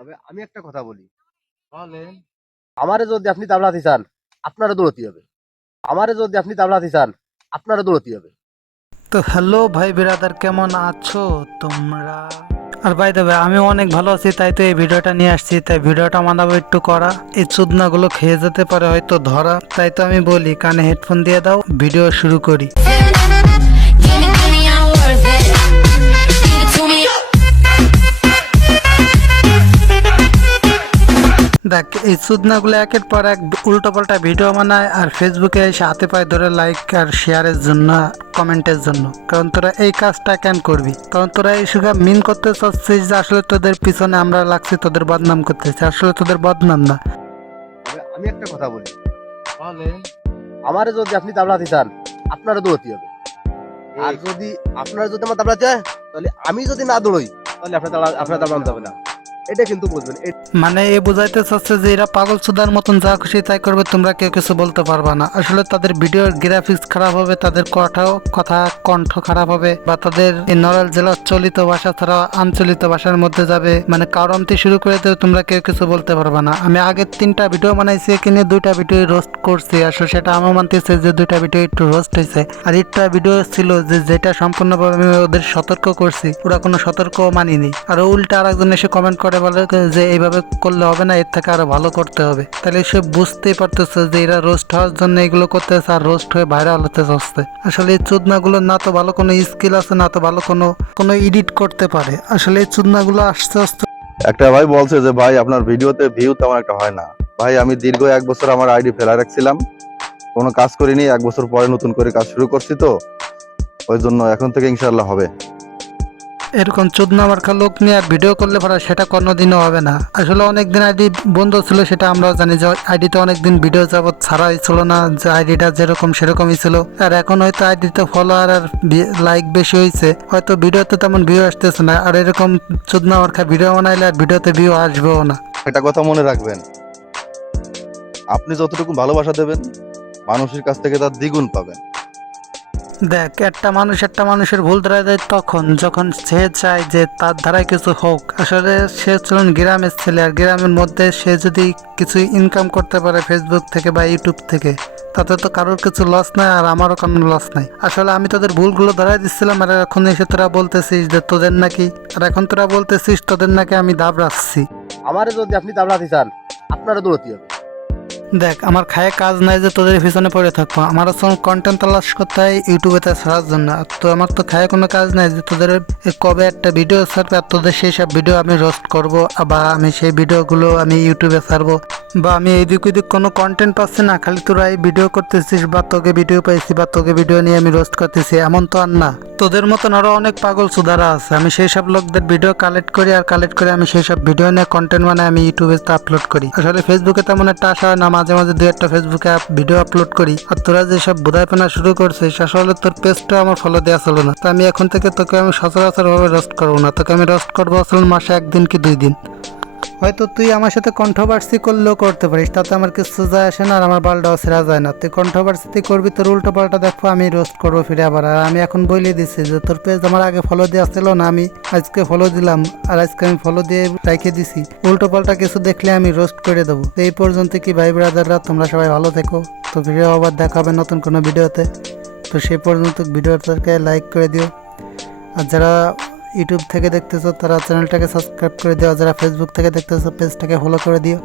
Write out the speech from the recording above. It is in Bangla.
তবে আমি একটা কথা বলি, বলেন। আমারে যদি আপনি তাবলাতে চান আপনারও দৌড়তে হবে। আমারে যদি আপনি তাবলাতে চান আপনারও দৌড়তে হবে। তো হ্যালো ভাই বিরাদার, কেমন আছো তোমরা? আর ভাই দেবে আমি অনেক ভালো আছি, তাই তো এই ভিডিওটা নিয়ে আসছি। তাই ভিডিওটা মানাবো একটু করা, এই চুদনাগুলো খেয়ে যেতে পারে হয়তো ধরা। তাই তো আমি বলি কানে হেডফোন দিয়ে দাও, ভিডিও শুরু করি। দেখ, এই চুদনাগুলো একের পর এক উল্টো পাল্টা ভিডিও বানায় আর ফেসবুকে এসে হাতে পায়ে ধরে লাইক আর শেয়ারের জন্য, কমেন্টের জন্য। কারণ তোরা এই কাজটা কেন করবি? কারণ তোরা এই সুগা মিন করতে চাচ্ছিস যে আসলে তোদের পিছনে আমরা লাগছি, তোদের বদনাম করতেছি। আসলে তোদের বদনাম না। তবে আমি একটা কথা বলি, বলেন। আমারে যদি আপনি তাবলাতে চান আপনারও দৌড়তে হবে। আর যদি আপনারা যদি আমার তাবলাতে চায় তাহলে আমি যদি না দৌড়ই তাহলে আপনার তাবলাতে যাবে না। এটা কিন্তু বুঝবেন। মানে এ বুঝাইতে চাচ্ছে যে এরা পাগল চুদার মতন যা খুশি তাই করবে, তোমরা কেউ কিছু বলতে পারবা না। আসলে তাদের ভিডিওর গ্রাফিক্স খারাপ হবে, তাদের কণ্ঠ খারাপ হবে, বা তাদের এই নড়াইল জেলার চলিত ভাষা ছাড়া আঞ্চলিক ভাষার মধ্যে যাবে। মানে কারণটি শুরু করে দেবে, তোমরা কেউ কিছু বলতে পারবা না। আমি আগের 3টা ভিডিও বানাইছি, এখানে 2টা ভিডিও রোস্ট করছি। আসলে সেটা আমার মানতেছে যে 2টা ভিডিও একটু রোস্ট হয়েছে। আর একটা ভিডিও ছিল যে যেটা সম্পূর্ণভাবে আমি ওদের সতর্ক করছি, ওরা কোনো সতর্ক মানিনি। আর উল্টা আরেকজন এসে কমেন্ট করে বলে যে এইভাবে করলে হবে না, এর থেকে আরো ভালো করতে হবে। তাহলে সে বুঝতেই পারতেছে যে এরা রোস্ট হওয়ার জন্য এগুলো করতেছে আর রোস্ট হয়ে ভাইরাল হতে চাচ্ছে। আসলে এই চুদনাগুলো না তো ভালো কোনো স্কিল আছে, না তো ভালো কোনো এডিট করতে পারে। আসলে এই চুদনাগুলো আস্তে আস্তে একটা ভাই বলছে যে ভাই আপনার ভিডিওতে ভিউ তেমন একটা হয় না। ভাই আমি দীর্ঘ 1 বছর আমার আইডি ফেলা রাখছিলাম, কোনো কাজ করিনি। 1 বছর পরে নতুন করে কাজ শুরু করছি, তো ওই জন্য এখন থেকে ইনশাআল্লাহ হবে। এরকম চোদনা মার্কা লোক নিয়ে আর ভিডিও করলে পারা সেটা কোনোদিনও হবে না। আসলে অনেকদিন আইডি বন্ধ ছিল, সেটা আমরাও জানি যে আইডিতে অনেকদিন ভিডিও যাবত ছাড়া হয়েছিল না, যে আইডিটা যেরকম সেরকমই ছিল। আর এখন হয়তো আইডিতে ফলোয়ার আর লাইক বেশি হয়েছে, হয়তো ভিডিওতে তেমন ভিউ আসতেছে না। আর এরকম চোদনা মার্কা ভিডিও বানাইলে আর ভিডিওতে ভিউ আসবেও না। একটা কথা মনে রাখবেন, আপনি যতটুকু ভালোবাসা দেবেন মানুষের কাছ থেকে তার দ্বিগুণ পাবেন। দেখ, একটা মানুষের ভুল ধরা যায় তখন যখন সে চায় যে তার ধারায় কিছু হোক। আসলে সে চলুন গ্রামের ছেলে, আর গ্রামের মধ্যে সে যদি কিছু ইনকাম করতে পারে ফেসবুক থেকে বা ইউটিউব থেকে, তাতে তো কারোর কিছু লস নাই, আর আমারও কোনো লস নাই। আসলে আমি তোদের ভুলগুলো ধরাই দিচ্ছিলাম, আর এখন এসে তোরা বলতেছিস যে তোদের নাকি, আর এখন তোরা বলতেছিস তোদের নাকি আমি দাব রাখছি। আমারে যদি আপনি তাবলাতে চান আপনারও দৌড়তে হবে। দেখ, আমার খায় কাজ নাই যে তোদের পিছনে পড়ে থাকবো। আমার কন্টেন্ট তালাশ করতে হয় ইউটিউবে ছাড়ার জন্য। আর তো আমার তো খায় কোনো কাজ নাই যে তোদের কবে একটা ভিডিও ছাড়বে আর তোদের সেই সব ভিডিও আমি রোস্ট করব, বা আমি সেই ভিডিওগুলো আমি ইউটিউবে ছাড়বো, বা আমি এদিক ওদিক কোনো কন্টেন্ট পাচ্ছি না। খালি তোরা এই ভিডিও করতেছিস, বা তোকে ভিডিও পাইছি, বা তোকে ভিডিও নিয়ে আমি রোস্ট করতেছি, এমন তো আর না। তোদের মতন আরো অনেক পাগল সুদারা আছে। আমি সেই সব লোকদের ভিডিও কালেক্ট করি, আর কালেক্ট করে আমি সেই সব ভিডিও নিয়ে কন্টেন্ট বানাই, আমি ইউটিউবে আপলোড করি। আসলে ফেসবুকে তেমন একটা আসা হয় না, মাঝে মাঝে 2-1টা ফেসবুকে ভিডিও আপলোড করি। আর তোরা যে সব বোধাইপনা শুরু করছিস, আসলে তোর পেজটা আমার ফলো দেওয়া ছিল না। তো আমি এখন থেকে তোকে আমি সচরাচর ভাবে রোস্ট করবো না, তোকে আমি রোস্ট করবো আসলে মাসে 1 দিন কি 2 দিন। হয়তো তুই আমার সাথে কন্ট্রোভার্সি করলেও করতে পারিস, তাতে আমার কিছু যায় আসে না, আর আমার বালটাও ছেড়া যায় না। তুই কন্ট্রোভার্সি করবি, তোর উল্টো পাল্টা দেখবো আমি রোস্ট করবো ফিরে আবার। আর আমি এখন বলে দিচ্ছি যে তোর পেজ আমার আগে ফলো দেওয়া ছিল না, আমি আজকে ফলো দিলাম, আর আজকে আমি ফলো দিয়ে রেখে দিছি। উল্টো পাল্টা কিছু দেখলে আমি রোস্ট করে দেবো। তো এই পর্যন্ত কি ভাই ব্রাদাররা, তোমরা সবাই ভালো থেকো। তো ভিডিও আবার দেখা হবে নতুন কোনো ভিডিওতে। তো সেই পর্যন্ত ভিডিওটাকে লাইক করে দিও, আর যারা ইউটিউব থেকে দেখতেছো তারা চ্যানেলটাকে সাবস্ক্রাইব করে দিও, আর যারা ফেসবুক থেকে দেখতেছো পেজটাকে ফলো করে দিও।